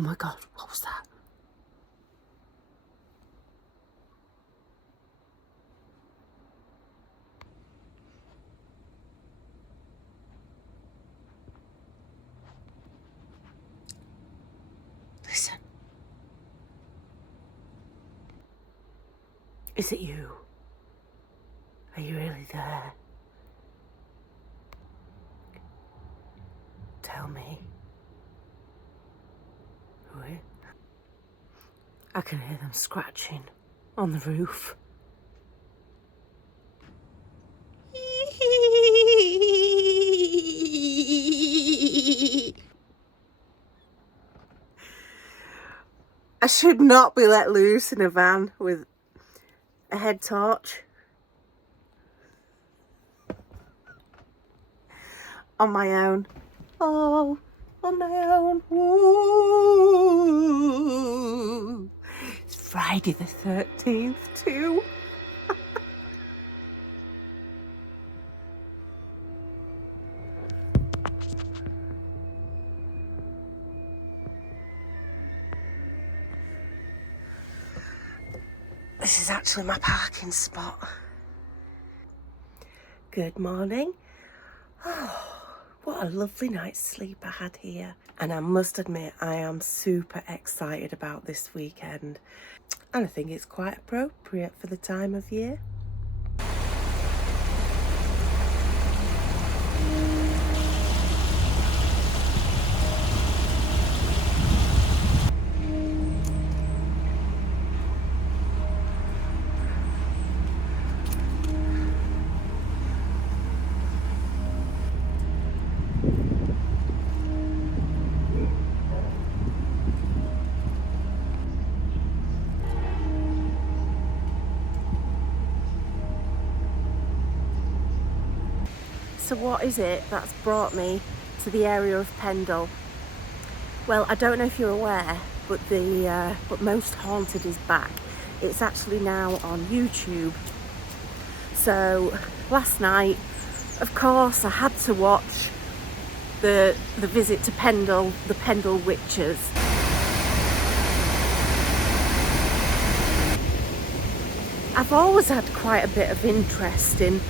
Oh my God, what was that? Listen. Is it you? Are you really there? Tell me. Who is? I can hear them scratching on the roof. I should not be let loose in a van with a head torch. On my own. Oh, on my own. Ooh. It's Friday the 13th too. This is actually my parking spot. Good morning. Oh, what a lovely night's sleep I had here. And I must admit, I am super excited about this weekend. And I think it's quite appropriate for the time of year. So what is it that's brought me to the area of Pendle? Well, I don't know if you're aware, but but Most Haunted is back. It's actually now on YouTube. So last night, of course, I had to watch the visit to Pendle, the Pendle Witches. I've always had quite a bit of interest in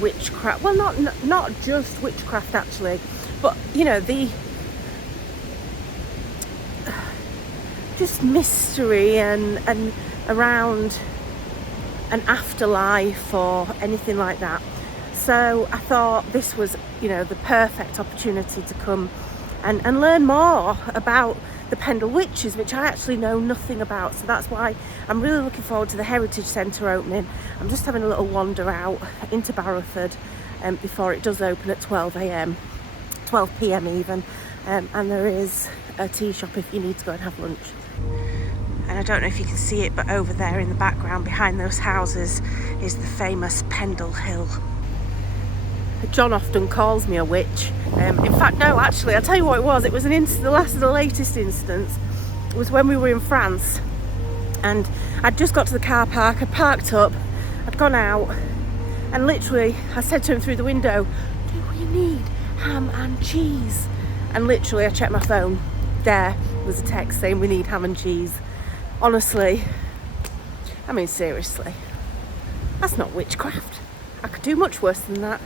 witchcraft. Well, not just witchcraft actually, but you know, the just mystery and around an afterlife or anything like that. So I thought this was, you know, the perfect opportunity to come and learn more about the Pendle Witches, which I actually know nothing about. So that's why I'm really looking forward to the Heritage Centre opening. I'm just having a little wander out into Barrowford before it does open at 12 p.m, even. And there is a tea shop if you need to go and have lunch. And I don't know if you can see it, but over there in the background behind those houses is the famous Pendle Hill. John often calls me a witch. In fact, no, actually, I'll tell you what it was. It was the latest instance was when we were in France, and I'd just got to the car park, I'd parked up, I'd gone out, and literally I said to him through the window, "Do you need ham and cheese?" And literally I checked my phone. There was a text saying we need ham and cheese. Honestly, I mean, seriously, that's not witchcraft. I could do much worse than that.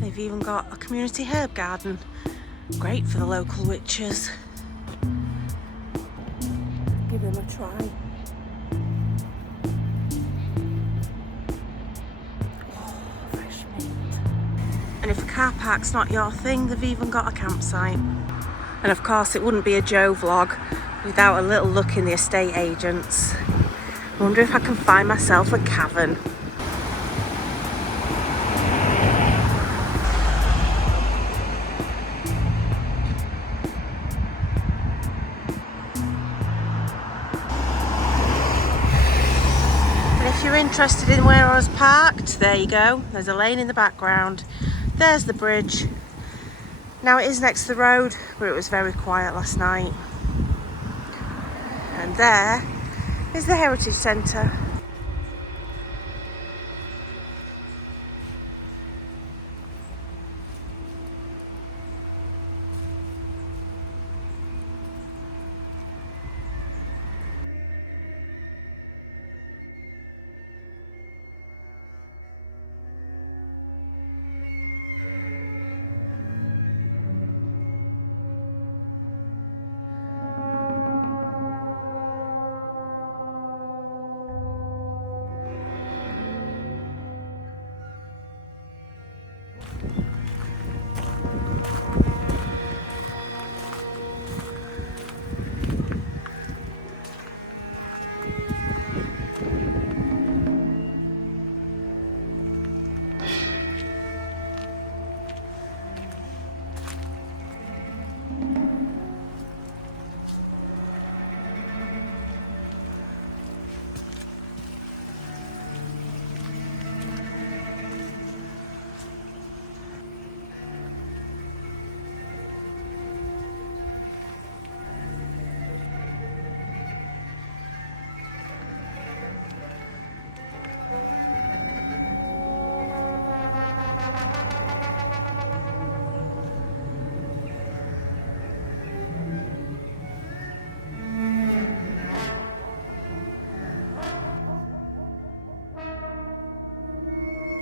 They've even got a community herb garden. Great for the local witches. Give them a try. Oh, fresh mint. And if a car park's not your thing, they've even got a campsite. And of course it wouldn't be a Joe vlog without a little look in the estate agents. I wonder if I can find myself a cavern. And if you're interested in where I was parked, there you go. There's a lane in the background. There's the bridge. Now it is next to the road, but it was very quiet last night. And there is the Heritage Centre.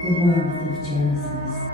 The warmth of Genesis.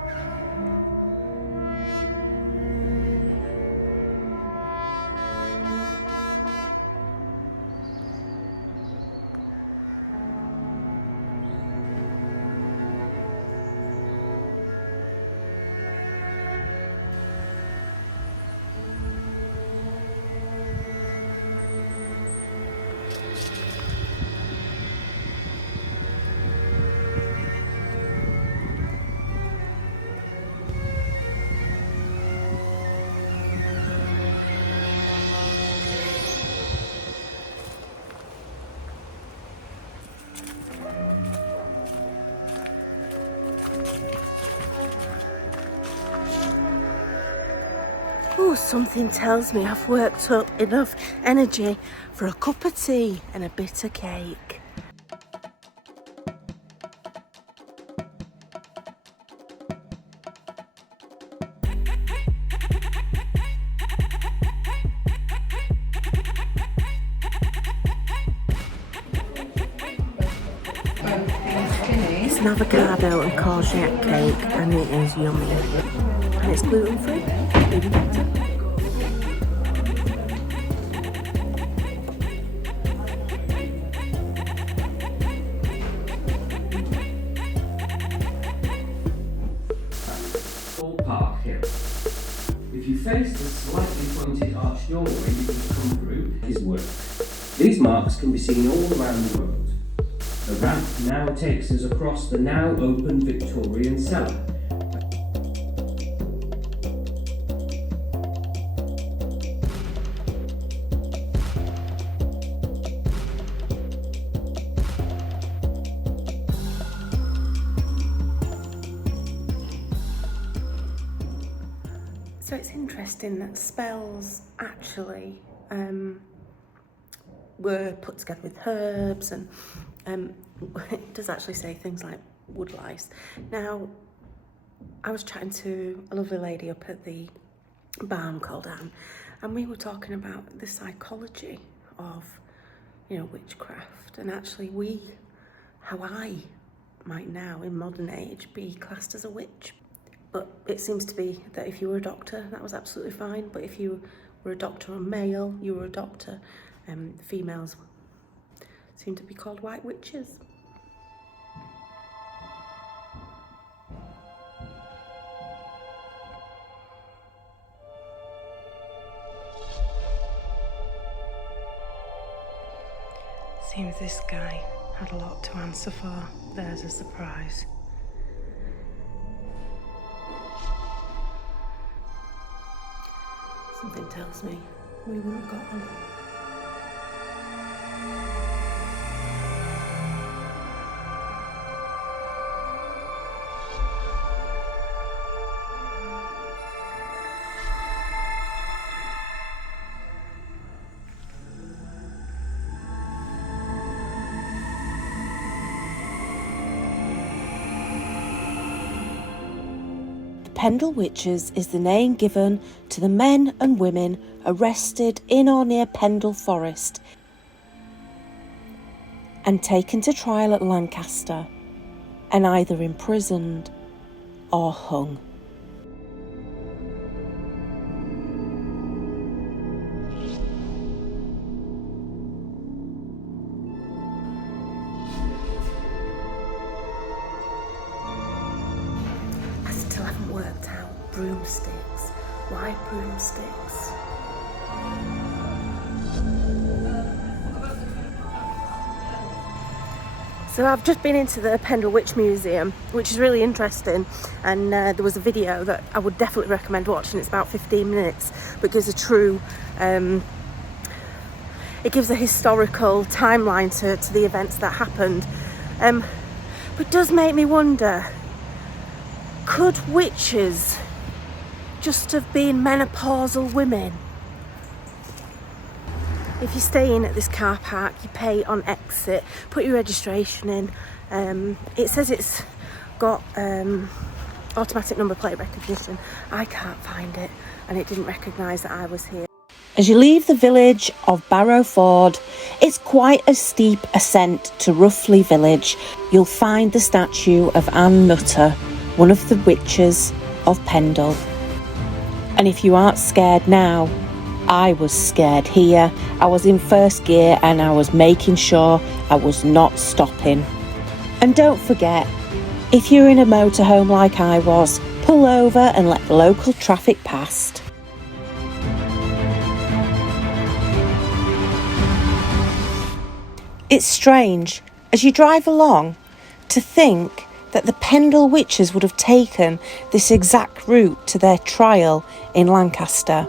Oh, something tells me I've worked up enough energy for a cup of tea and a bit of cake. It's an avocado and courgette cake and it is yummy. And it's gluten-free, even better. Park Hill. If you face the slightly pointed arched doorway you can come through, his work. These marks can be seen all around the world. The ramp now takes us across the now open Victorian cellar. So it's interesting that spells actually were put together with herbs, and it does actually say things like wood lice. Now, I was chatting to a lovely lady up at the barn called Anne, and we were talking about the psychology of, you know, witchcraft, and actually how I might now in modern age be classed as a witch. But it seems to be that if you were a doctor, that was absolutely fine. But if you were a doctor or male, you were a doctor. Females seem to be called white witches. Seems this guy had a lot to answer for. There's a surprise. Something tells me we wouldn't have got one. Pendle Witches is the name given to the men and women arrested in or near Pendle Forest and taken to trial at Lancaster and either imprisoned or hung. Worked out broomsticks. Why broomsticks? So I've just been into the Pendle Witch Museum, which is really interesting, and there was a video that I would definitely recommend watching. It's about 15 minutes, but gives a true it gives a historical timeline to the events that happened, but it does make me wonder, could witches just have been menopausal women? If you're staying at this car park, you pay on exit, put your registration in. It says it's got automatic number plate recognition. I can't find it, and it didn't recognise that I was here. As you leave the village of Barrowford, it's quite a steep ascent to Roughly village. You'll find the statue of Anne Nutter, one of the witches of Pendle. And if you aren't scared now, I was scared here. I was in first gear and I was making sure I was not stopping. And don't forget, if you're in a motorhome like I was, pull over and let the local traffic past. It's strange, as you drive along, to think that the Pendle Witches would have taken this exact route to their trial in Lancaster.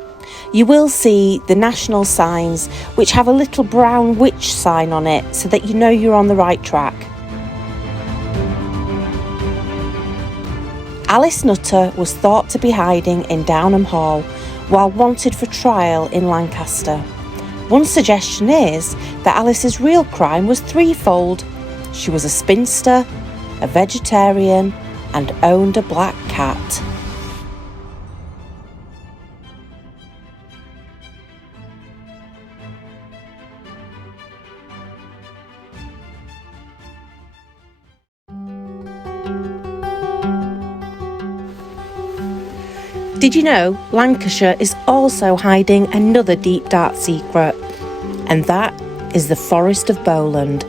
You will see the national signs, which have a little brown witch sign on it, so that you know you're on the right track. Alice Nutter was thought to be hiding in Downham Hall while wanted for trial in Lancaster. One suggestion is that Alice's real crime was threefold. She was a spinster, a vegetarian, and owned a black cat. Did you know Lancashire is also hiding another deep dark secret? And that is the Forest of Bowland.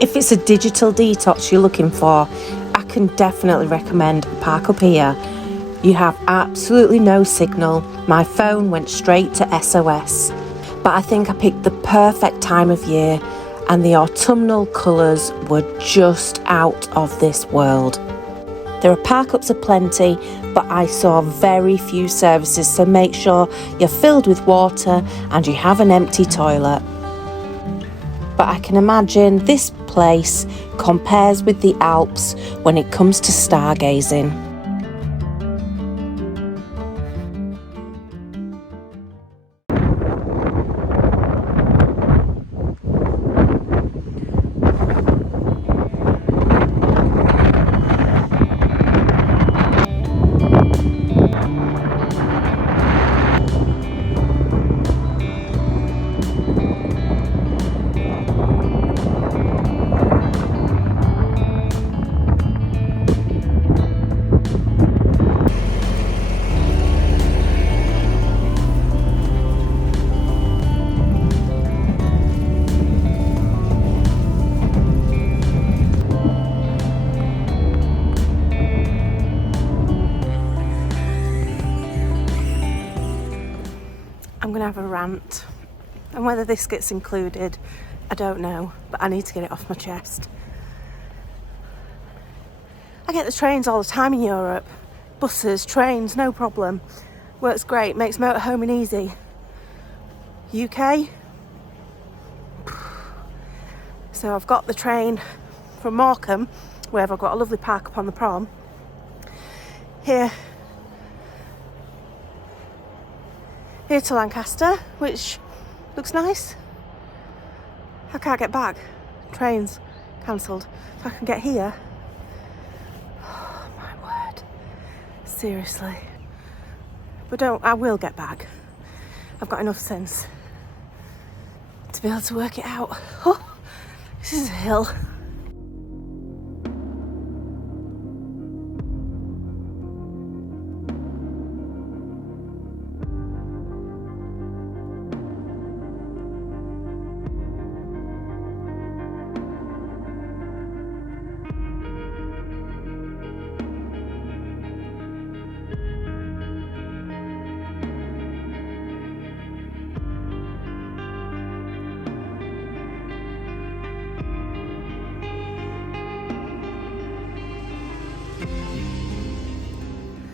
If it's a digital detox you're looking for, I can definitely recommend a park up here. You have absolutely no signal. My phone went straight to SOS. But I think I picked the perfect time of year, and the autumnal colours were just out of this world. There are park-ups aplenty, but I saw very few services, so make sure you're filled with water and you have an empty toilet. But I can imagine this place compares with the Alps when it comes to stargazing. I'm going to have a rant, and whether this gets included I don't know, but I need to get it off my chest. I get the trains all the time in Europe. Buses, trains, no problem. Works great, makes motorhoming easy. UK? So I've got the train from Morecambe, where I've got a lovely park up on the prom. Here to Lancaster, which looks nice. I can't get back. Train's cancelled. If I can get here. Oh my word. Seriously. But I will get back. I've got enough sense to be able to work it out. Oh, this is a hill.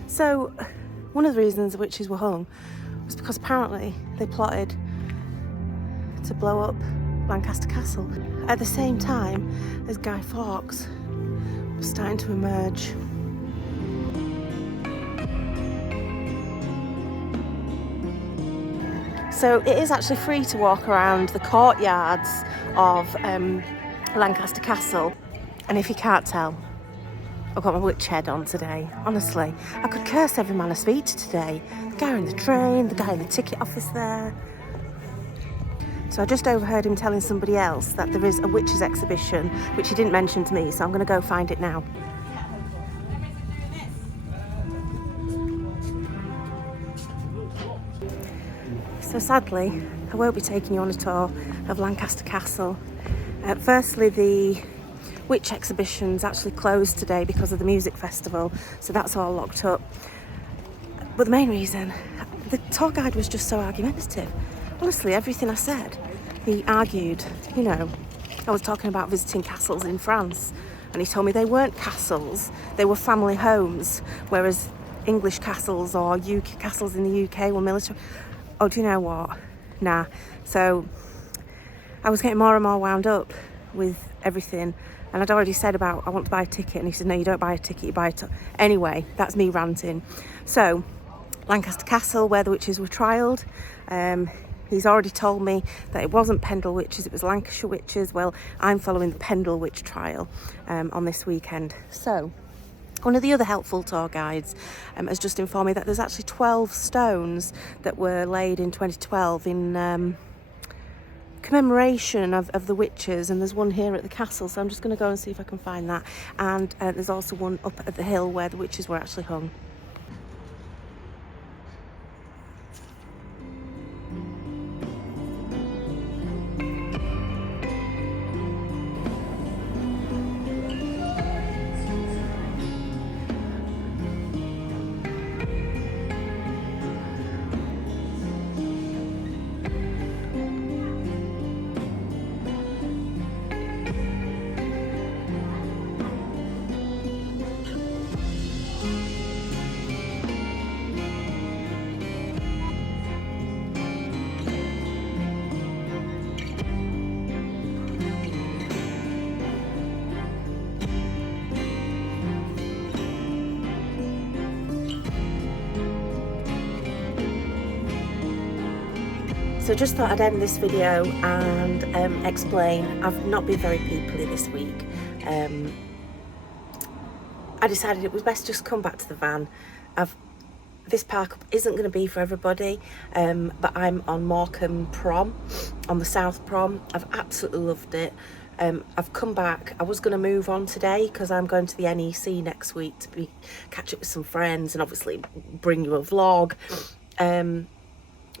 So, one of the reasons the witches were hung was because apparently they plotted to blow up Lancaster Castle at the same time as Guy Fawkes was starting to emerge. So it is actually free to walk around the courtyards of Lancaster Castle, and if you can't tell, I've got my witch head on today. Honestly, I could curse every man I speak to today. The guy in the train, the guy in the ticket office there. So I just overheard him telling somebody else that there is a witches exhibition, which he didn't mention to me, so I'm going to go find it now. So sadly, I won't be taking you on a tour of Lancaster Castle. Firstly, the witch exhibition's actually closed today because of the music festival, so that's all locked up. But the main reason, the tour guide was just so argumentative. Honestly, everything I said, he argued. You know, I was talking about visiting castles in France, and he told me they weren't castles, they were family homes, whereas English castles or UK castles in the UK were military. Oh, do you know what? Nah. So I was getting more and more wound up with everything. And I'd already said about, I want to buy a ticket. And he said, no, you don't buy a ticket, you buy a Anyway, that's me ranting. So, Lancaster Castle, where the witches were trialled. He's already told me that it wasn't Pendle Witches, it was Lancashire Witches. Well, I'm following the Pendle Witch trial on this weekend. So, one of the other helpful tour guides has just informed me that there's actually 12 stones that were laid in 2012 in commemoration of the witches, and there's one here at the castle, so I'm just going to go and see if I can find that. And there's also one up at the hill where the witches were actually hung. So just thought I'd end this video and explain. I've not been very peoply this week. I decided it was best just come back to the van. This park isn't going to be for everybody, but I'm on Morecambe prom, on the South prom. I've absolutely loved it. I've come back. I was going to move on today because I'm going to the NEC next week to catch up with some friends and obviously bring you a vlog.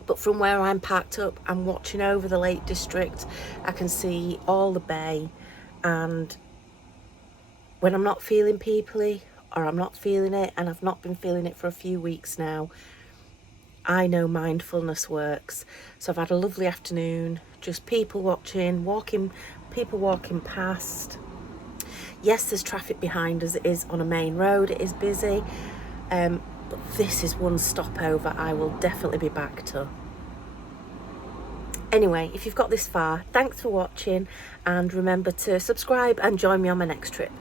But from where I'm parked up, I'm watching over the Lake District. I can see all the bay, and when I'm not feeling peoply or I'm not feeling it, and I've not been feeling it for a few weeks now, I know mindfulness works. So I've had a lovely afternoon, just people watching, people walking past. Yes, there's traffic behind us. It is on a main road, it is busy, but this is one stopover I will definitely be back to. Anyway, if you've got this far, thanks for watching, and remember to subscribe and join me on my next trip.